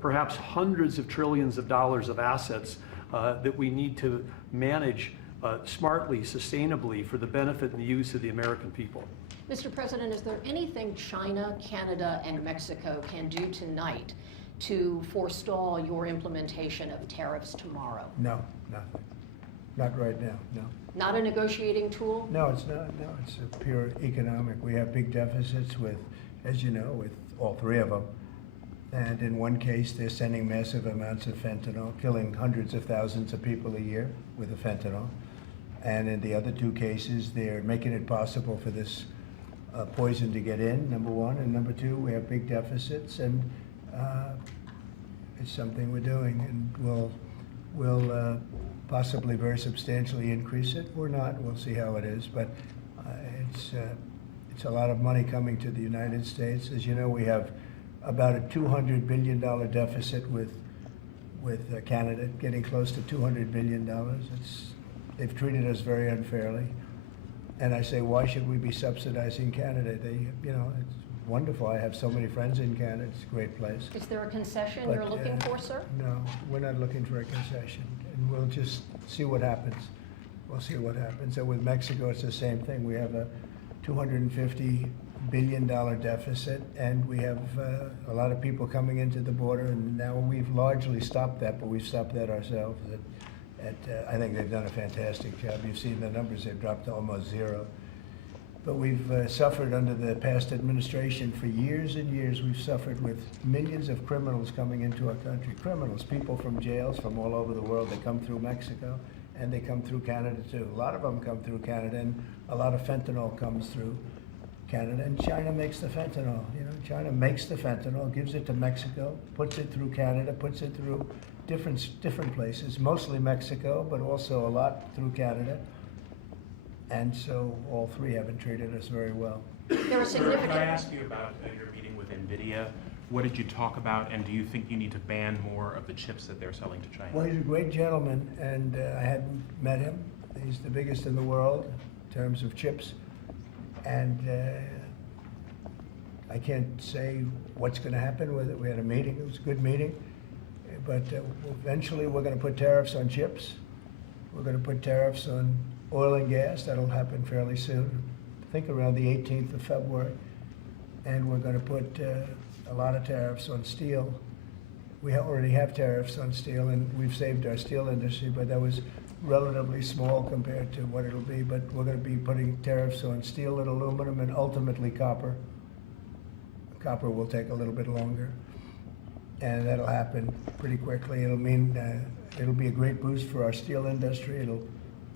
perhaps hundreds of trillions of dollars of assets that we need to manage smartly, sustainably, for the benefit and the use of the American people. Mr. President, is there anything China, Canada, and Mexico can do tonight to forestall your implementation of tariffs tomorrow? No, nothing. Not right now, no. Not a negotiating tool? No, it's not. No, it's a pure economic. We have big deficits with, as you know, with all three of them. And in one case, they're sending massive amounts of fentanyl, killing hundreds of thousands of people a year with the fentanyl. And in the other two cases, they're making it possible for this poison to get in, number one. And number two, we have big deficits, and it's something we're doing. And we'll possibly very substantially increase it or not. We'll see how it is. But it's a lot of money coming to the United States. As you know, we have about a $200 billion deficit with Canada, getting close to $200 billion. They've treated us very unfairly. And I say, why should we be subsidizing Canada? It's wonderful. I have so many friends in Canada. It's a great place. Is there a concession you're looking for, sir? No, we're not looking for a concession. And we'll just see what happens. We'll see what happens. And with Mexico, it's the same thing. We have a $250 billion deficit, and we have a lot of people coming into the border, and now we've largely stopped that, but we've stopped that ourselves. I think they've done a fantastic job. You've seen the numbers, they've dropped to almost zero. But we've suffered under the past administration for years and years. We've suffered with millions of criminals coming into our country. Criminals, people from jails from all over the world. They come through Mexico, and they come through Canada too. A lot of them come through Canada, and a lot of fentanyl comes through Canada, and China makes the fentanyl. China makes the fentanyl, gives it to Mexico, puts it through Canada, puts it through different places, mostly Mexico, but also a lot through Canada. And so all three haven't treated us very well. There are significant. Can I ask you about your meeting with NVIDIA? What did you talk about, and do you think you need to ban more of the chips that they're selling to China? Well, he's a great gentleman, and I hadn't met him. He's the biggest in the world in terms of chips. And I can't say what's going to happen with it. We had a meeting. It was a good meeting. But eventually we're going to put tariffs on chips. We're going to put tariffs on oil and gas. That'll happen fairly soon. I think around the 18th of February. And we're going to put a lot of tariffs on steel. We already have tariffs on steel, and we've saved our steel industry, but that was relatively small compared to what it'll be. But we're going to be putting tariffs on steel and aluminum, and ultimately copper. Copper will take a little bit longer, and that'll happen pretty quickly. It'll mean it'll be a great boost for our steel industry. It'll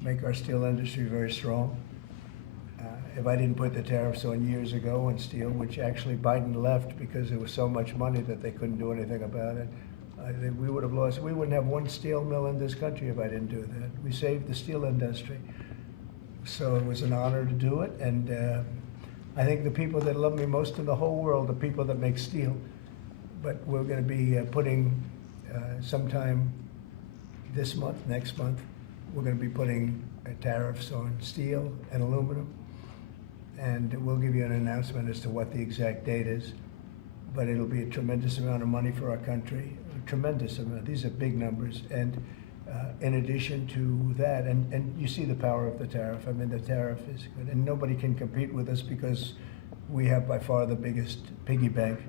make our steel industry very strong. If I didn't put the tariffs on years ago on steel, which actually Biden left because there was so much money that they couldn't do anything about it, we would have lost. We wouldn't have one steel mill in this country if I didn't do that. We saved the steel industry. So it was an honor to do it, and I think the people that love me most in the whole world are people that make steel. But we're going to be putting sometime this month, next month, we're going to be putting tariffs on steel and aluminum. And we'll give you an announcement as to what the exact date is. But it'll be a tremendous amount of money for our country, a tremendous amount. These are big numbers. And in addition to that, and you see the power of the tariff. I mean, the tariff is good. And nobody can compete with us because we have by far the biggest piggy bank.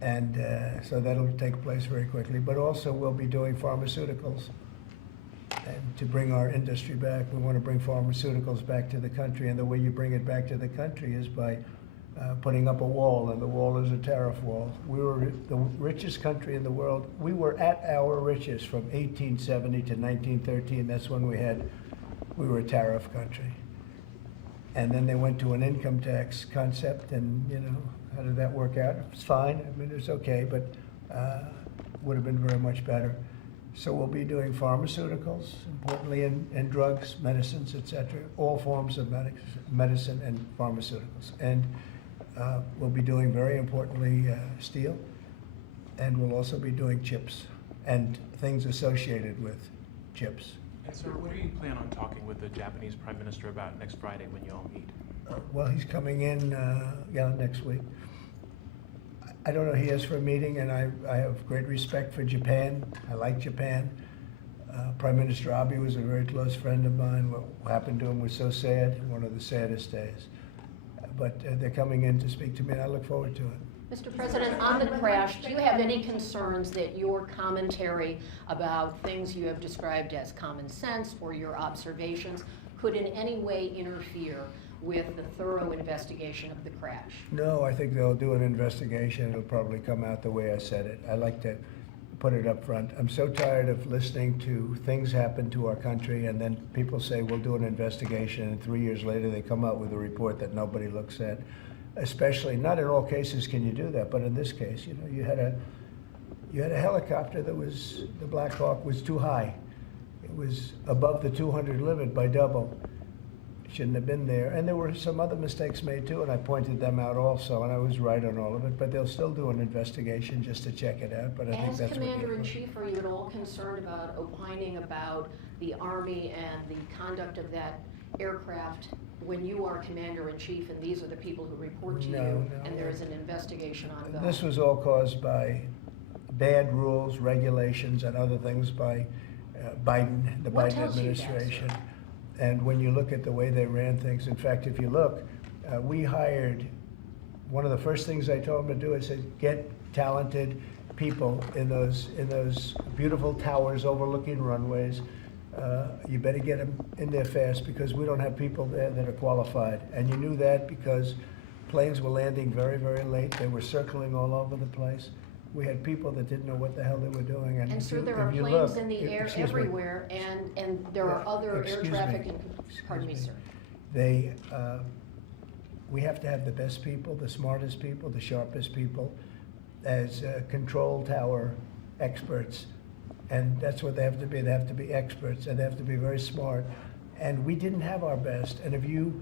And so that'll take place very quickly. But also we'll be doing pharmaceuticals. And to bring our industry back, we want to bring pharmaceuticals back to the country. And the way you bring it back to the country is by putting up a wall, and the wall is a tariff wall. We were the richest country in the world. We were at our richest from 1870 to 1913. That's when we were a tariff country. And then they went to an income tax concept, and how did that work out? It's fine. I mean, it's okay, but would have been very much better. So we'll be doing pharmaceuticals, importantly, and drugs, medicines, etc., all forms of medicine and pharmaceuticals. And we'll be doing, very importantly, steel, and we'll also be doing chips and things associated with chips. And sir, what do you plan on talking with the Japanese Prime Minister about next Friday when you all meet? Well, he's coming in, next week. I don't know, he asked for a meeting, and I have great respect for Japan. I like Japan. Prime Minister Abe was a very close friend of mine. What happened to him was so sad, one of the saddest days. But they're coming in to speak to me, and I look forward to it. Mr. President, on the crash, do you have any concerns that your commentary about things you have described as common sense or your observations could in any way interfere with the thorough investigation of the crash? No, I think they'll do an investigation. It'll probably come out the way I said it. I like to put it up front. I'm so tired of listening to things happen to our country, and then people say, we'll do an investigation, and 3 years later they come out with a report that nobody looks at. Especially, not in all cases can you do that, but in this case, you know, you had a helicopter that was, the Black Hawk was too high. It was above the 200 limit by double. Shouldn't have been there. And there were some other mistakes made too, and I pointed them out also, and I was right on all of it, but they'll still do an investigation just to check it out, but I think As that's what Commander-in-Chief, are you at all concerned about opining about the Army and the conduct of that aircraft when you are Commander-in-Chief and these are the people who report to No, you no. and there is an investigation ongoing? This was all caused by bad rules, regulations, and other things by Biden, the What Biden tells you that, sir? administration. And when you look at the way they ran things, in fact, if you look, we hired, one of the first things I told them to do, I said, get talented people in those beautiful towers overlooking runways. You better get them in there fast because we don't have people there that are qualified. And you knew that because planes were landing very, very late. They were circling all over the place. We had people that didn't know what the hell they were doing. And if so you- there if are you planes look- in the air excuse me. everywhere and there are Yeah, other air excuse traffic me. and, pardon me, Excuse sir. They, we have to have the best people, the smartest people, the sharpest people as control tower experts. And that's what they have to be. They have to be experts, and they have to be very smart. And we didn't have our best. And if you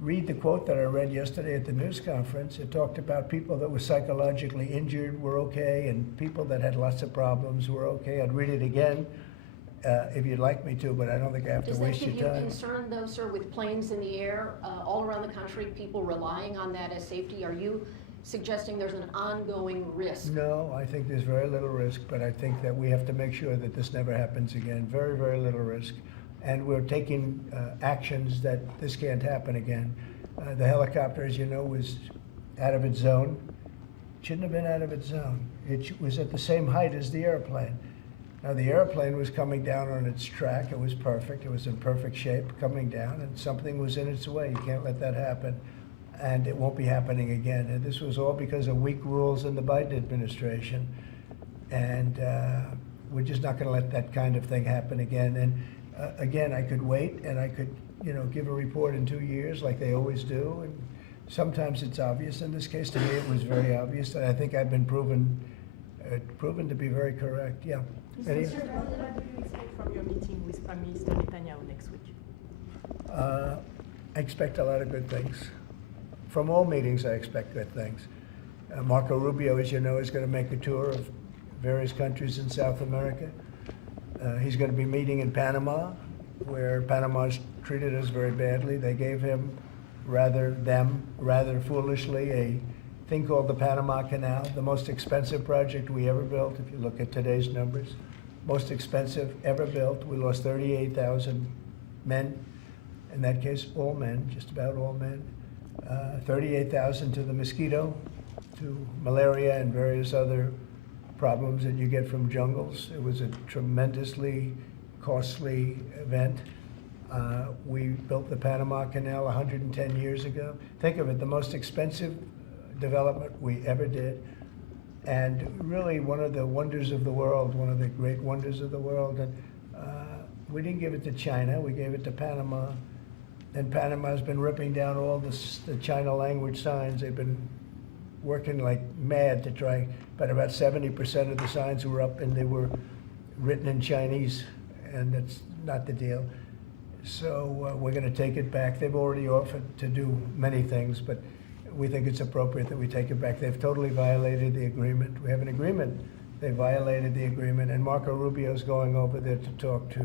read the quote that I read yesterday at the news conference, it talked about people that were psychologically injured were okay, and people that had lots of problems were okay. I'd read it again if you'd like me to, but I don't think I have to Does that waste give your you time. concern though, sir, with planes in the air all around the country, people relying on that as safety? Are you suggesting there's an ongoing risk? No, I think there's very little risk, but I think that we have to make sure that this never happens again. Very, very little risk. And we're taking actions that this can't happen again. The helicopter, as you know, was out of its zone. Shouldn't have been out of its zone. It was at the same height as the airplane. Now, the airplane was coming down on its track. It was perfect. It was in perfect shape coming down, and something was in its way. You can't let that happen. And it won't be happening again. And this was all because of weak rules in the Biden administration. And we're just not going to let that kind of thing happen again. And again, I could wait and I could, you know, give a report in 2 years like they always do. And sometimes it's obvious. In this case, to me, it was very obvious. And I think I've been proven to be very correct. Yeah. Mr. President, what do you expect from your meeting with Prime Minister Netanyahu next week? I expect a lot of good things. From all meetings, I expect good things. Marco Rubio, as you know, is going to make a tour of various countries in South America. He's going to be meeting in Panama, where Panama's treated us very badly. They gave him, rather foolishly, a thing called the Panama Canal, the most expensive project we ever built, if you look at today's numbers. Most expensive ever built. We lost 38,000 men. In that case, all men, just about all men. 38,000 to the mosquito, to malaria and various other problems that you get from jungles. It was a tremendously costly event. We built the Panama Canal 110 years ago. Think of it, the most expensive development we ever did. And really one of the wonders of the world, one of the great wonders of the world. And we didn't give it to China, we gave it to Panama. And Panama's been ripping down all the China language signs. They've been working like mad to try, but about 70% of the signs were up and they were written in Chinese, and that's not the deal. So we're going to take it back. They've already offered to do many things, but we think it's appropriate that we take it back. They've totally violated the agreement. We have an agreement. They violated the agreement, and Marco Rubio's going over there to talk to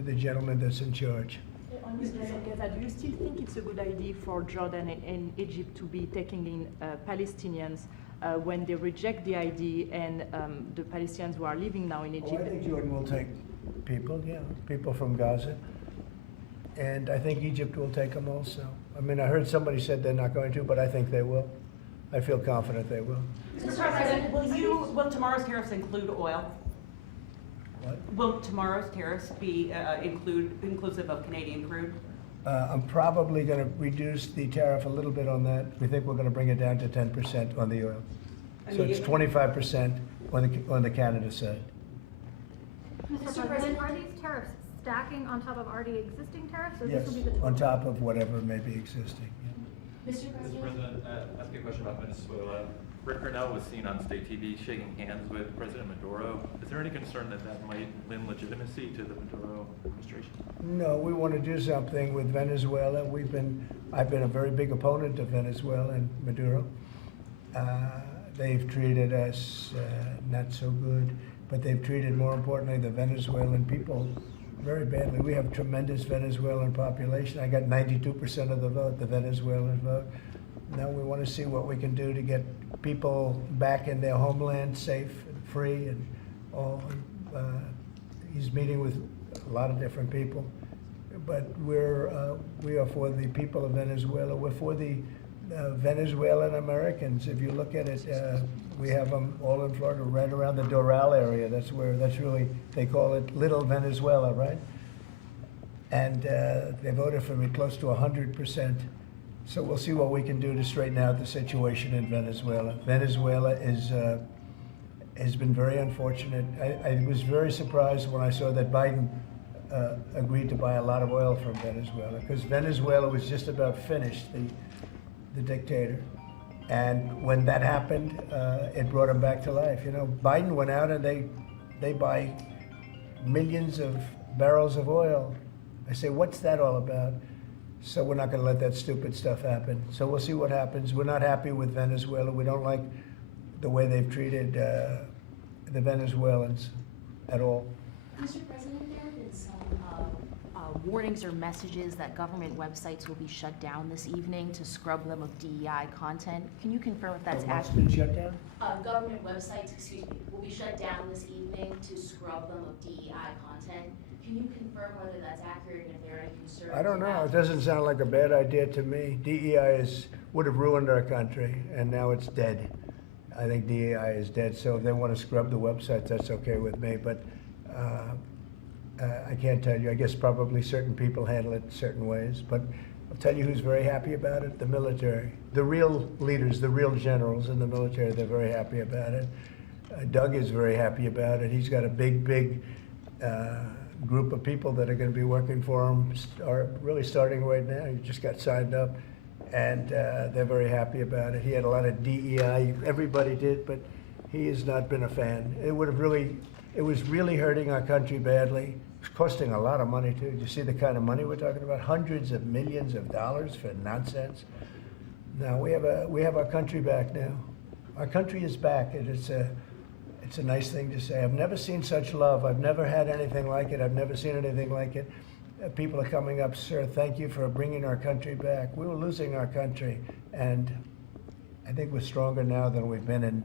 the gentleman that's in charge. On Ms. Gaza, do you still think it's a good idea for Jordan and Egypt to be taking in Palestinians when they reject the idea and the Palestinians who are living now in Oh, Egypt? I think Jordan will take people, yeah, people from Gaza. And I think Egypt will take them also. I mean, I heard somebody said they're not going to, but I think they will. I feel confident they will. Mr. President, will tomorrow's tariffs include oil? What? Will tomorrow's tariffs be inclusive of Canadian crude? I'm probably going to reduce the tariff a little bit on that. We think we're going to bring it down to 10% on the oil. So it's 25% on the Canada side. Mr. President, are these tariffs stacking on top of already existing tariffs, or Yes, this will be the total? on top of whatever may be existing. Mr. President, ask you a question about Venezuela. Rick Cornell was seen on state TV shaking hands with President Maduro. Is there any concern that that might lend legitimacy to the Maduro administration? No, we want to do something with Venezuela. I've been a very big opponent of Venezuela and Maduro. They've treated us not so good, but they've treated, more importantly, the Venezuelan people very badly. We have tremendous Venezuelan population. I got 92% of the vote, the Venezuelan vote. Now we want to see what we can do to get people back in their homeland safe and free and all. He's meeting with a lot of different people, but we are for the people of Venezuela. We're for the Venezuelan Americans. If you look at it, we have them all in Florida, right around the Doral area. That's really, they call it Little Venezuela, right? And they voted for me close to 100%. So we'll see what we can do to straighten out the situation in Venezuela. Venezuela has been very unfortunate. I was very surprised when I saw that Biden agreed to buy a lot of oil from Venezuela, because Venezuela was just about finished, the dictator. And when that happened, it brought him back to life. You know, Biden went out and they buy millions of barrels of oil. I say, what's that all about? So we're not going to let that stupid stuff happen. So we'll see what happens. We're not happy with Venezuela. We don't like the way they've treated the Venezuelans at all. Mr. President, there have been some warnings or messages that government websites will be shut down this evening to scrub them of DEI content. Can you confirm if that's What's accurate? been shut down? Government websites, will be shut down this evening to scrub them of DEI content. Can you confirm whether that's accurate and if there are any concerns? I don't know. about- It doesn't sound like a bad idea to me. DEI would have ruined our country, and now it's dead. I think DEI is dead. So if they want to scrub the websites, that's okay with me. But I can't tell you. I guess probably certain people handle it certain ways. But I'll tell you who's very happy about it: the military. The real leaders, the real generals in the military, they're very happy about it. Doug is very happy about it. He's got a big group of people that are going to be working for him, really starting right now. He just got signed up, and they're very happy about it. He had a lot of DEI, everybody did, but he has not been a fan. It was really hurting our country badly. It's costing a lot of money too. Do you see the kind of money we're talking about? Hundreds of millions of dollars for nonsense. Now we have our country back now. Our country is back, and it's a nice thing to say. I've never seen such love. I've never had anything like it. I've never seen anything like it. People are coming up, sir, thank you for bringing our country back. We were losing our country, and I think we're stronger now than we've been in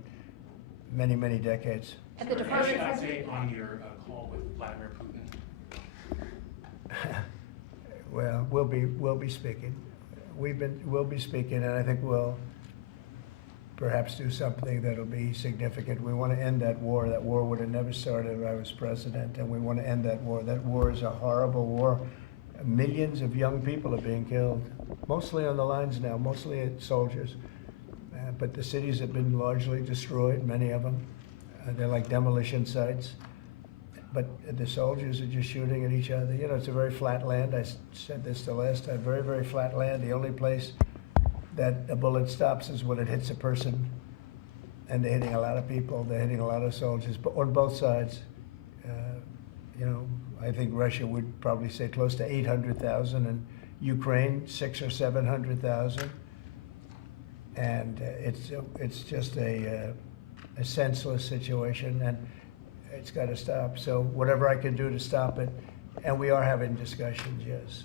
many, many decades. At the Any departure, update on your call with Vladimir Putin? Well, we'll be speaking. We'll be speaking, and I think we'll perhaps do something that'll be significant. We want to end that war. That war would have never started if I was president, and we want to end that war. That war is a horrible war. Millions of young people are being killed, mostly on the lines now, mostly soldiers. But the cities have been largely destroyed, many of them. They're like demolition sites. But the soldiers are just shooting at each other. You know, it's a very flat land. I said this the last time, very, very flat land. The only place that a bullet stops is when it hits a person. And they're hitting a lot of people. They're hitting a lot of soldiers, but on both sides. You know, I think Russia would probably say close to 800,000, and Ukraine 600,000 or 700,000. And it's just a senseless situation, and it's got to stop. So whatever I can do to stop it, and we are having discussions, yes.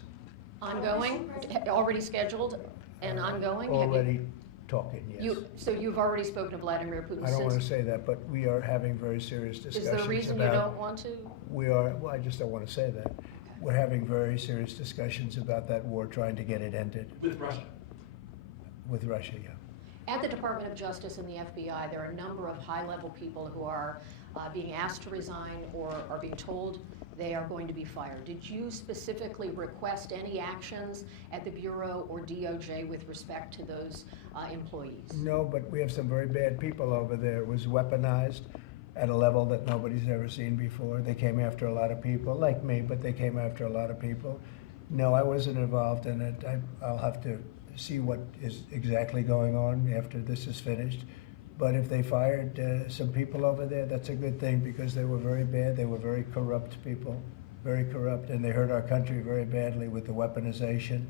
Ongoing, already scheduled and ongoing? Have you- Already talking, yes. So you've already spoken to Vladimir Putin I don't want to since? say that, but we are having very serious Is discussions there a reason you about- don't want to? We are, well, I just don't want to say that. We're having very serious discussions about that war, trying to get it ended With Russia? with Russia, yeah. At the Department of Justice and the FBI, there are a number of high-level people who are being asked to resign or are being told they are going to be fired. Did you specifically request any actions at the Bureau or DOJ with respect to those employees? No, but we have some very bad people over there. It was weaponized at a level that nobody's ever seen before. They came after a lot of people, like me, but they came after a lot of people. No, I wasn't involved in it. I'll have to see what is exactly going on after this is finished. But if they fired some people over there, that's a good thing, because they were very bad. They were very corrupt people, very corrupt, and they hurt our country very badly with the weaponization.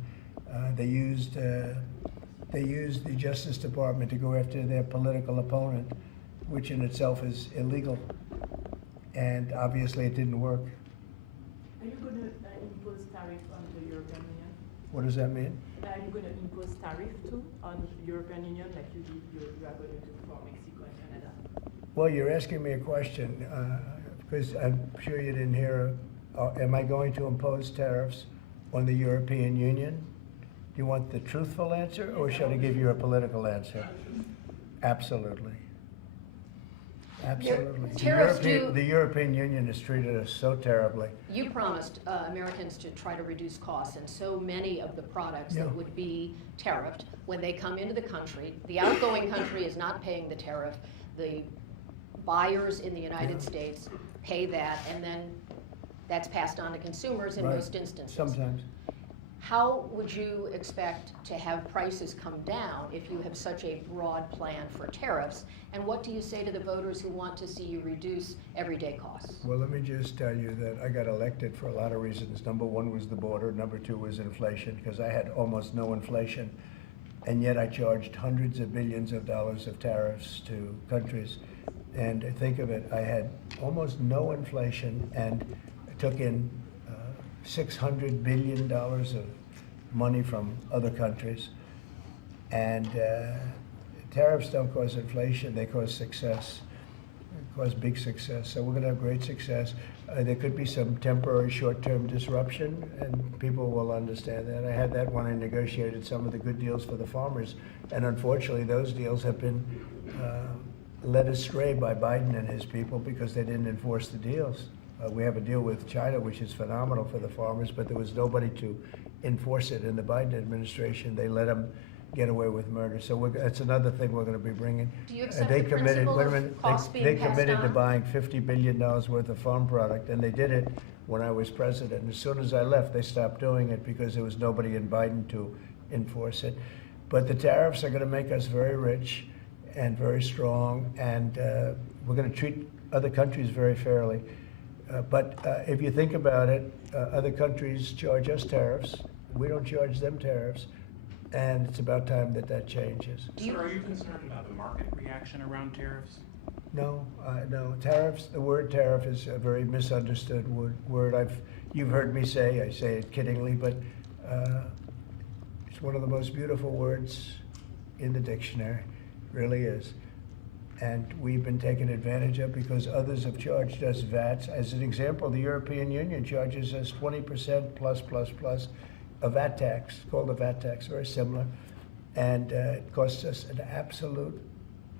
They used the Justice Department to go after their political opponent, which in itself is illegal. And obviously it didn't work. Are you going to impose tariff on the European Union? What does that mean? Are you going to impose tariff too on the European Union like you are going to do for Mexico and Canada? Well, you're asking me a question, because I'm sure you didn't hear, am I going to impose tariffs on the European Union? Do you want the truthful answer, or should I give you a political answer? Absolutely. Absolutely. Tariffs The European Union has treated us so terribly. You promised Americans to try to reduce costs, and so many of the products Yeah. that would be tariffed, when they come into the country, the outgoing country is not paying the tariff. The buyers in the United States pay that, and then that's passed on to consumers in Right. most instances. Sometimes. How would you expect to have prices come down if you have such a broad plan for tariffs? And what do you say to the voters who want to see you reduce everyday costs? Well, let me just tell you that I got elected for a lot of reasons. Number one was the border. Number two was inflation, because I had almost no inflation. And yet I charged hundreds of billions of dollars of tariffs to countries. And think of it, I had almost no inflation and took in $600 billion of money from other countries. And tariffs don't cause inflation, they cause success. They cause big success. So we're going to have great success. There could be some temporary short-term disruption, and people will understand that. I had that when I negotiated some of the good deals for the farmers. And unfortunately, those deals have been led astray by Biden and his people because they didn't enforce the deals. We have a deal with China, which is phenomenal for the farmers, but there was nobody to enforce it in the Biden administration. They let them get away with murder. So that's another thing we're going to be bringing. Do you accept They the committed, principle wait a of minute, costs being they passed committed to on? buying $50 billion worth of farm product, and they did it when I was president. And as soon as I left, they stopped doing it because there was nobody in Biden to enforce it. But the tariffs are going to make us very rich and very strong, and we're going to treat other countries very fairly. But if you think about it, other countries charge us tariffs. We don't charge them tariffs, and it's about time that that changes. Sir, are you concerned about the market reaction around tariffs? No, no. Tariffs, the word tariff is a very misunderstood word. You've heard me say, I say it kiddingly, but it's one of the most beautiful words in the dictionary, really is. And we've been taken advantage of because others have charged us VATs. As an example, the European Union charges us 20% plus a VAT tax, called a VAT tax, very similar. And it costs us an absolute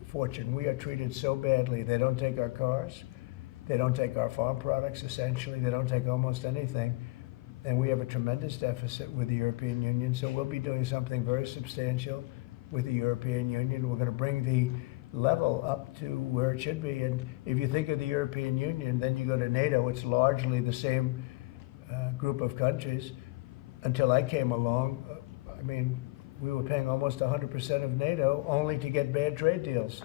fortune. We are treated so badly. They don't take our cars. They don't take our farm products, essentially. They don't take almost anything. And we have a tremendous deficit with the European Union. So we'll be doing something very substantial with the European Union. We're going to bring the level up to where it should be. And if you think of the European Union, then you go to NATO, it's largely the same group of countries. Until I came along, I mean, we were paying almost 100% of NATO only to get bad trade deals.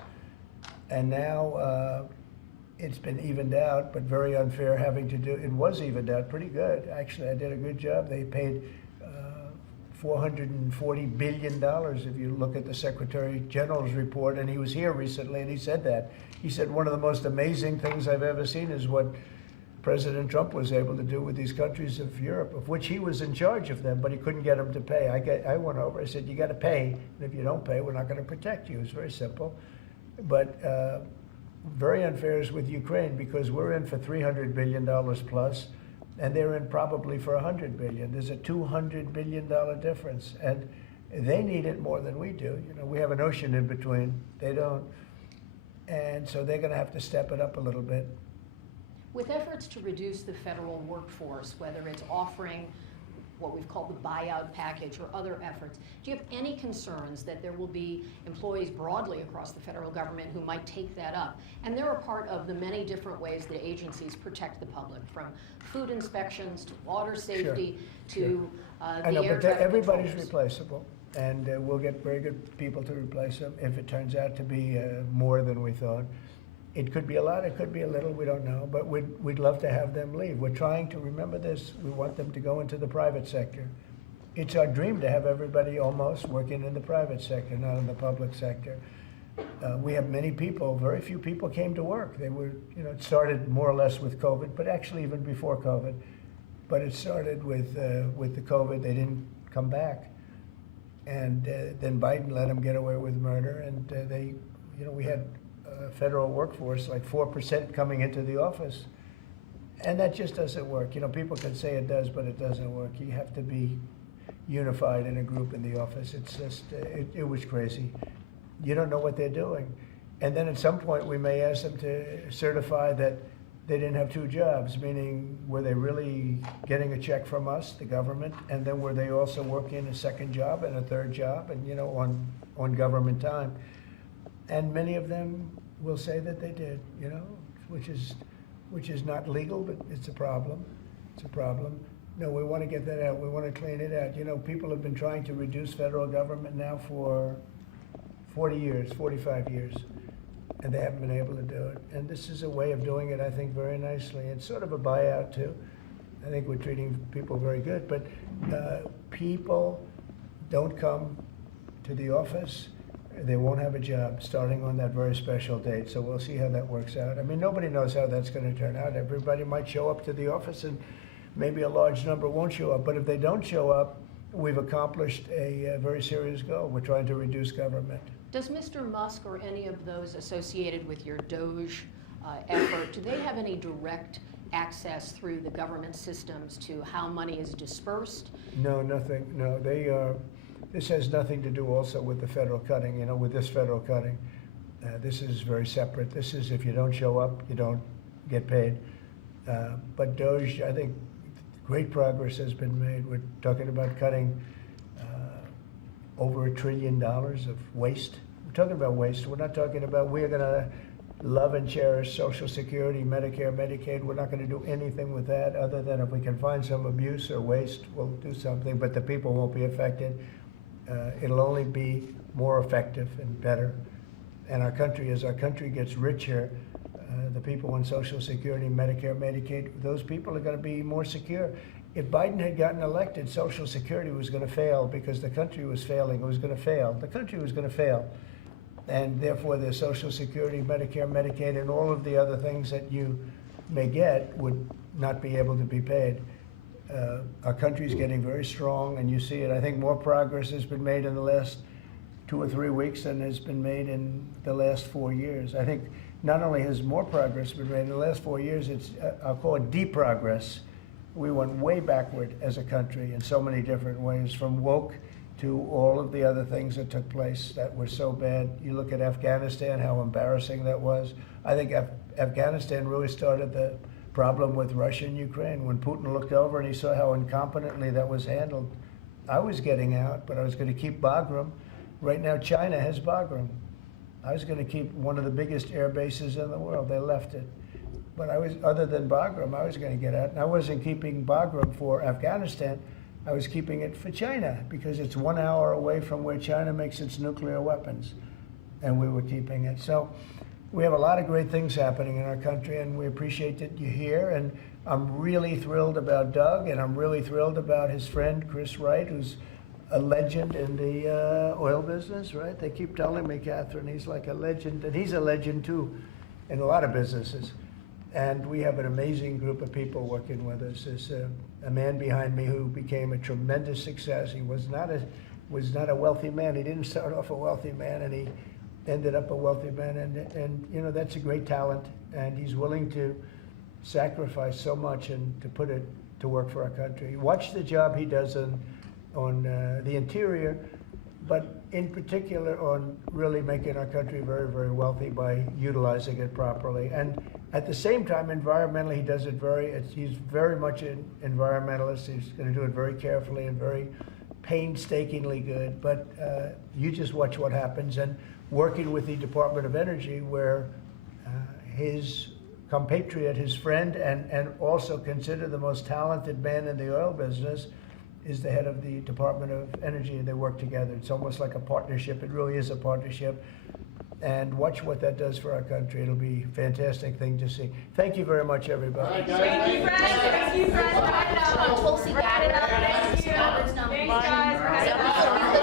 And now it's been evened out, but very unfair having to do, it was evened out pretty good. Actually, I did a good job. They paid $440 billion if you look at the Secretary General's report, and he was here recently and he said that. He said one of the most amazing things I've ever seen is what President Trump was able to do with these countries of Europe, of which he was in charge of them, but he couldn't get them to pay. I went over, I said, you got to pay, and if you don't pay, we're not going to protect you. It's very simple. But very unfair is with Ukraine, because we're in for $300 billion plus, and they're in probably for $100 billion. There's a $200 billion difference, and they need it more than we do. You know, we have an ocean in between. They don't. And so they're going to have to step it up a little bit. With efforts to reduce the federal workforce, whether it's offering what we've called the buyout package or other efforts, do you have any concerns that there will be employees broadly across the federal government who might take that up? And they're a part of the many different ways that agencies protect the public, from food inspections to water safety to I the know, air but traffic everybody's controllers. replaceable, and we'll get very good people to replace them if it turns out to be more than we thought. It could be a lot, it could be a little, we don't know, but we'd love to have them leave. We're trying to remember this. We want them to go into the private sector. It's our dream to have everybody almost working in the private sector, not in the public sector. We have many people, very few people came to work. They were, you know, it started more or less with COVID, but actually even before COVID. But it started with the COVID. They didn't come back. And then Biden let them get away with murder. And they, you know, we had a federal workforce like 4% coming into the office. And that just doesn't work. You know, people can say it does, but it doesn't work. You have to be unified in a group in the office. It's just, it was crazy. You don't know what they're doing. And then at some point we may ask them to certify that they didn't have two jobs, meaning were they really getting a check from us, the government, and then were they also working a second job and a third job, and, you know, on government time? And many of them will say that they did, you know, which is not legal, but it's a problem. It's a problem. No, we want to get that out. We want to clean it out. You know, people have been trying to reduce federal government now for 40 years, 45 years, and they haven't been able to do it. And this is a way of doing it, I think, very nicely. It's sort of a buyout, too. I think we're treating people very good, but people don't come to the office. They won't have a job starting on that very special date, so we'll see how that works out. I mean, nobody knows how that's going to turn out. Everybody might show up to the office, and maybe a large number won't show up. But if they don't show up, we've accomplished a very serious goal. We're trying to reduce government. Does Mr. Musk or any of those associated with your DOGE effort, do they have any direct access through the government systems to how money is dispersed? No, nothing. No, they are. This has nothing to do also with the federal cutting, you know, with this federal cutting. This is very separate. This is if you don't show up, you don't get paid. But DOGE, I think great progress has been made. We're talking about cutting over $1 trillion of waste. We're talking about waste. We're not talking about we're going to love and cherish Social Security, Medicare, Medicaid. We're not going to do anything with that other than if we can find some abuse or waste, we'll do something, but the people won't be affected. It'll only be more effective and better. And our country, as our country gets richer, the people on Social Security, Medicare, Medicaid, those people are going to be more secure. If Biden had gotten elected, Social Security was going to fail because the country was failing. It was going to fail. The country was going to fail. And therefore, the Social Security, Medicare, Medicaid, and all of the other things that you may get would not be able to be paid. Our country's getting very strong, and you see it. I think more progress has been made in the last 2 or 3 weeks than has been made in the last 4 years. I think not only has more progress been made in the last 4 years, it's, I'll call it deprogress. We went way backward as a country in so many different ways, from woke to all of the other things that took place that were so bad. You look at Afghanistan, how embarrassing that was. I think Afghanistan really started the problem with Russia and Ukraine. When Putin looked over and he saw how incompetently that was handled, I was getting out, but I was going to keep Bagram. Right now, China has Bagram. I was going to keep one of the biggest air bases in the world. They left it. But I was, other than Bagram, I was going to get out. And I wasn't keeping Bagram for Afghanistan. I was keeping it for China because it's 1 hour away from where China makes its nuclear weapons. And we were keeping it. So we have a lot of great things happening in our country, and we appreciate that you're here. And I'm really thrilled about Doug, and I'm really thrilled about his friend, Chris Wright, who's a legend in the oil business, right? They keep telling me, Catherine, he's like a legend, and he's a legend too in a lot of businesses. And we have an amazing group of people working with us. There's a man behind me who became a tremendous success. He was not a wealthy man. He didn't start off a wealthy man, and he ended up a wealthy man. And you know, that's a great talent. And he's willing to sacrifice so much and to put it to work for our country. Watch the job he does on the interior, but in particular on really making our country very, very wealthy by utilizing it properly. And at the same time, environmentally, he does it he's very much an environmentalist. He's going to do it very carefully and very painstakingly good. But you just watch what happens. And working with the Department of Energy, where his compatriot, his friend, and also considered the most talented man in the oil business, is the head of the Department of Energy, and they work together. It's almost like a partnership. It really is a partnership. And watch what that does for our country. It'll be a fantastic thing to see. Thank you very much, everybody. Thank you, Fred. Thank you, Fred. Tulsi Gabbard. Thank you. Thanks, guys, for having us.